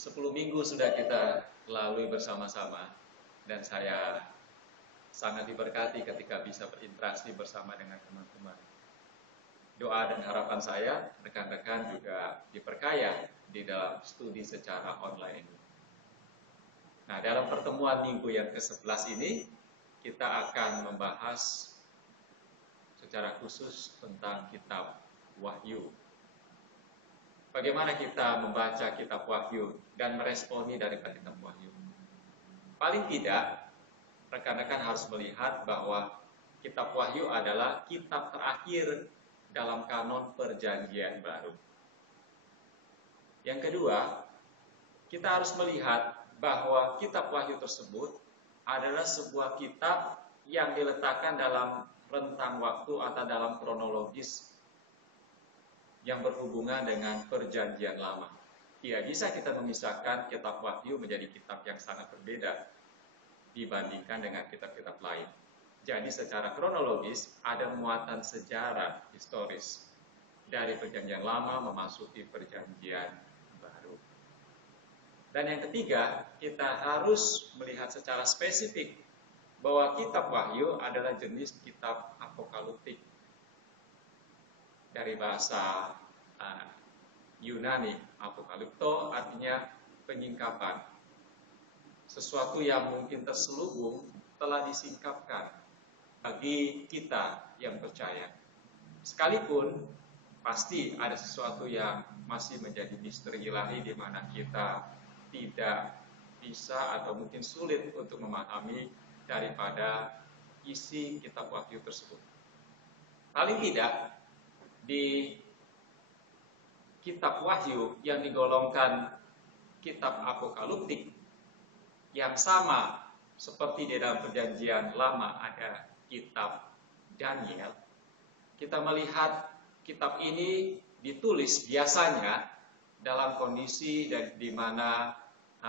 10 minggu sudah kita lalui bersama-sama dan saya sangat diberkati ketika bisa berinteraksi bersama dengan teman-teman. Doa dan harapan saya, rekan-rekan juga diperkaya di dalam studi secara online ini. Nah, dalam pertemuan minggu yang ke-11 ini, kita akan membahas secara khusus tentang kitab Wahyu. Bagaimana kita membaca kitab Wahyu dan meresponi daripada kitab Wahyu? Paling tidak, rekan-rekan harus melihat bahwa kitab Wahyu adalah kitab terakhir dalam kanon Perjanjian Baru. Yang kedua, kita harus melihat bahwa kitab Wahyu tersebut adalah sebuah kitab yang diletakkan dalam rentang waktu atau dalam kronologis yang berhubungan dengan Perjanjian Lama. Ya, bisa kita memisahkan kitab Wahyu menjadi kitab yang sangat berbeda dibandingkan dengan kitab-kitab lain. Jadi secara kronologis ada muatan sejarah historis dari Perjanjian Lama memasuki Perjanjian Baru. Dan yang ketiga, kita harus melihat secara spesifik bahwa kitab Wahyu adalah jenis kitab apokaliptik. Dari bahasa Yunani, apokalipto artinya penyingkapan. Sesuatu yang mungkin terselubung telah disingkapkan bagi kita yang percaya. Sekalipun pasti ada sesuatu yang masih menjadi misteri ilahi di mana kita tidak bisa atau mungkin sulit untuk memahami daripada isi kitab Wahyu tersebut. Paling tidak di kitab Wahyu yang digolongkan kitab apokaliptik yang sama seperti di dalam Perjanjian Lama ada kitab Daniel, kita melihat kitab ini ditulis biasanya dalam kondisi di mana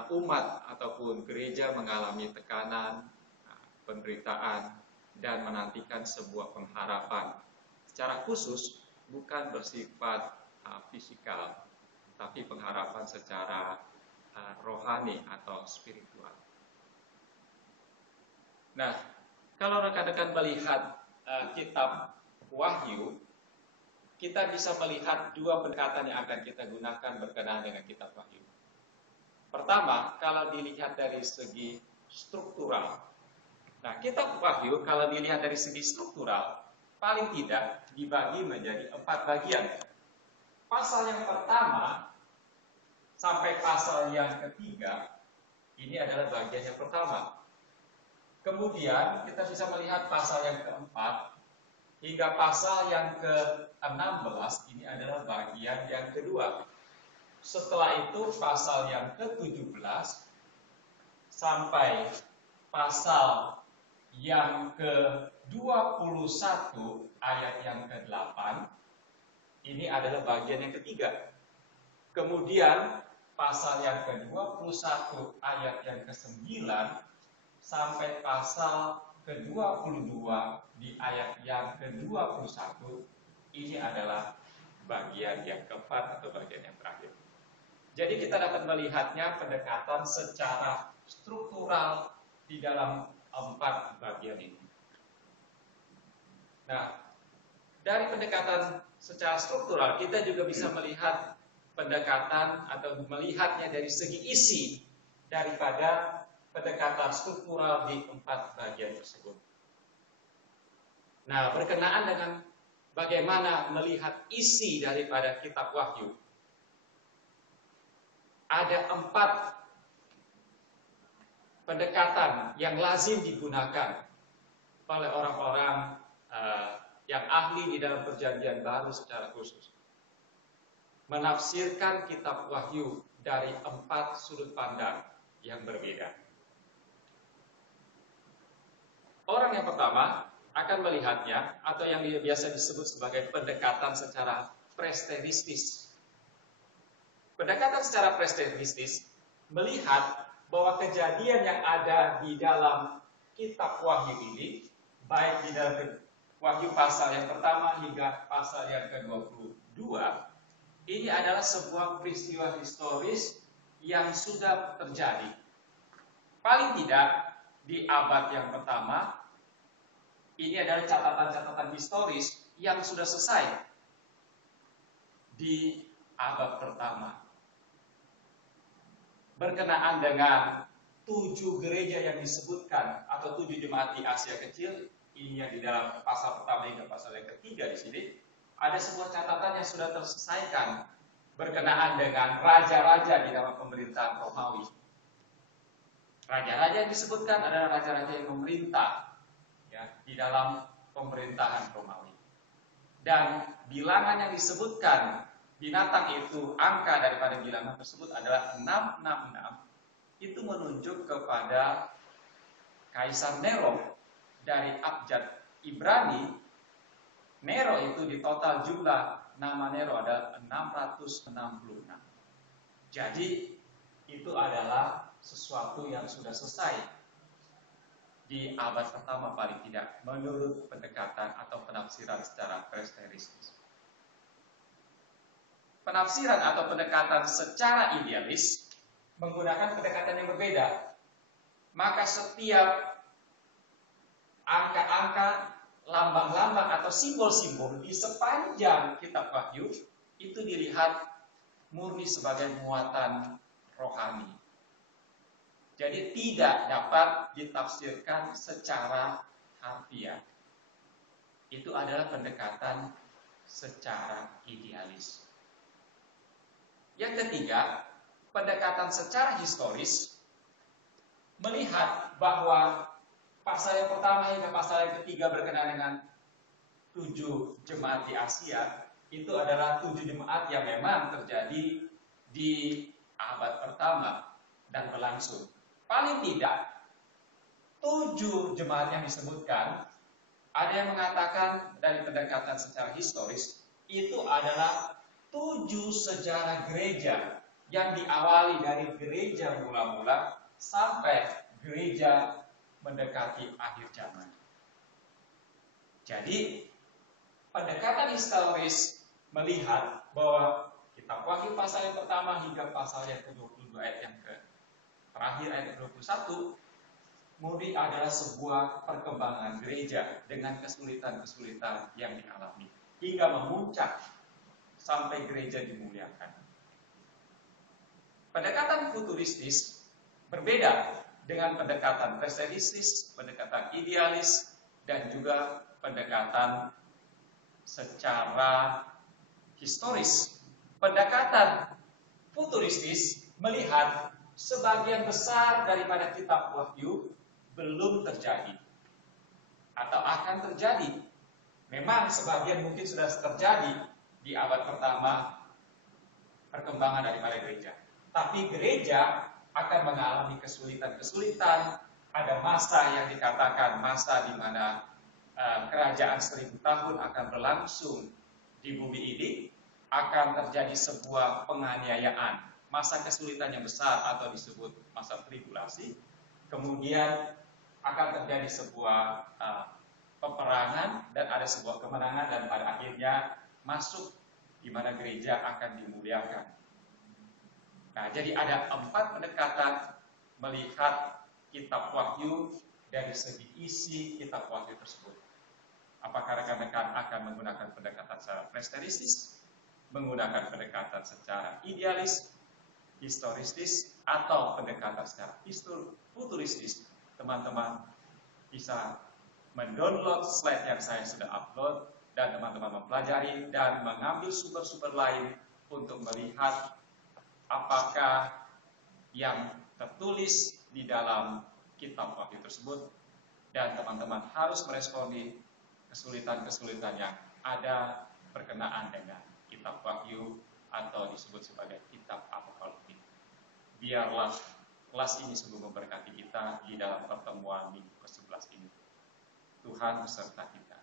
umat ataupun gereja mengalami tekanan, penderitaan, dan menantikan sebuah pengharapan. Secara khusus bukan bersifat fisikal, tapi pengharapan secara rohani atau spiritual. Nah, kalau rekan-rekan melihat kitab Wahyu, kita bisa melihat dua pendekatan yang akan kita gunakan berkenaan dengan kitab Wahyu. Pertama, kalau dilihat dari segi struktural. Nah, kitab Wahyu kalau dilihat dari segi struktural, paling tidak dibagi menjadi 4 bagian. Pasal yang pertama sampai pasal yang ketiga, ini adalah bagian yang pertama. Kemudian kita bisa melihat pasal yang keempat hingga pasal yang ke-16, ini adalah bagian yang kedua. Setelah itu pasal yang ke-17 sampai pasal yang ke-21 ayat yang ke-8, ini adalah bagian yang ketiga. Kemudian pasal yang ke-21 ayat yang ke-9 sampai pasal ke-22 di ayat yang ke-21, ini adalah bagian yang keempat atau bagian yang terakhir. Jadi kita dapat melihatnya pendekatan secara struktural di dalam 4 bagian ini. Nah, dari pendekatan secara struktural kita juga bisa melihat pendekatan atau melihatnya dari segi isi daripada pendekatan struktural di 4 bagian tersebut. Nah, berkenaan dengan bagaimana melihat isi daripada kitab Wahyu, ada 4 pendekatan yang lazim digunakan oleh orang-orang yang ahli di dalam Perjanjian Baru secara khusus. Menafsirkan kitab Wahyu dari 4 sudut pandang yang berbeda. Orang yang pertama akan melihatnya atau yang biasa disebut sebagai pendekatan secara presteristis. Pendekatan secara presteristis melihat bahwa kejadian yang ada di dalam kitab Wahyu ini, baik di dalam Wahyu pasal yang pertama hingga pasal yang ke-22, ini adalah sebuah peristiwa historis yang sudah terjadi. Paling tidak di abad yang pertama, ini adalah catatan-catatan historis yang sudah selesai di abad pertama. Berkenaan dengan 7 gereja yang disebutkan atau 7 jemaat di Asia Kecil, ini yang di dalam pasal pertama hingga pasal yang ketiga di sini, ada sebuah catatan yang sudah terselesaikan berkenaan dengan raja-raja di dalam pemerintahan Romawi. Raja-raja yang disebutkan adalah raja-raja yang memerintah ya, di dalam pemerintahan Romawi. Dan bilangan yang disebutkan binatang itu, angka daripada bilangan tersebut adalah 666. Itu menunjuk kepada Kaisar Nero. Dari abjad Ibrani, Nero itu di total jumlah nama Nero adalah 666. Jadi itu adalah sesuatu yang sudah selesai di abad pertama paling tidak, menurut pendekatan atau penafsiran secara presteristis. Penafsiran atau pendekatan secara idealis menggunakan pendekatan yang berbeda. Maka setiap angka-angka, lambang-lambang atau simbol-simbol di sepanjang kitab Wahyu itu dilihat murni sebagai muatan rohani. Jadi tidak dapat ditafsirkan secara harfiah. Itu adalah pendekatan secara idealis. Yang ketiga, pendekatan secara historis melihat bahwa pasal yang pertama hingga pasal yang ketiga berkenaan dengan 7 jemaat di Asia, itu adalah 7 jemaat yang memang terjadi di abad pertama dan berlangsung. Paling tidak 7 jemaat yang disebutkan, ada yang mengatakan dari pendekatan secara historis, itu adalah 7 sejarah gereja yang diawali dari gereja mula-mula sampai gereja mendekati akhir zaman. Jadi, pendekatan historis melihat bahwa kitab Wahyu pasal yang pertama hingga pasal yang ke-22 ayat yang terakhir ayat 21 murni adalah sebuah perkembangan gereja dengan kesulitan-kesulitan yang dialami hingga memuncak sampai gereja dimuliakan. Pendekatan futuristis berbeda dengan pendekatan presteristis, pendekatan idealis, dan juga pendekatan secara historis. Pendekatan futuristis melihat sebagian besar daripada kitab Wahyu belum terjadi atau akan terjadi. Memang sebagian mungkin sudah terjadi di abad pertama perkembangan daripada gereja. Tapi gereja akan mengalami kesulitan-kesulitan. Ada masa yang dikatakan masa di mana kerajaan 1000 tahun akan berlangsung di bumi ini. Akan terjadi sebuah penganiayaan, masa kesulitan yang besar atau disebut masa tribulasi. Kemudian akan terjadi sebuah peperangan dan ada sebuah kemenangan, dan pada akhirnya masuk di mana gereja akan dimuliakan. Nah, jadi ada 4 pendekatan melihat kitab Wahyu dari segi isi kitab Wahyu tersebut. Apakah rekan-rekan akan menggunakan pendekatan secara presteristis, menggunakan pendekatan secara idealis, historistis, atau pendekatan secara futuristis? Teman-teman bisa mendownload slide yang saya sudah upload, dan teman-teman mempelajari dan mengambil sumber-sumber lain untuk melihat apakah yang tertulis di dalam kitab Wahyu tersebut, dan teman-teman harus meresponi kesulitan-kesulitan yang ada berkenaan dengan kitab Wahyu atau disebut sebagai kitab apokaliptik. Biarlah kelas ini sungguh memberkati kita di dalam pertemuan minggu ke-11 ini. Tuhan beserta kita.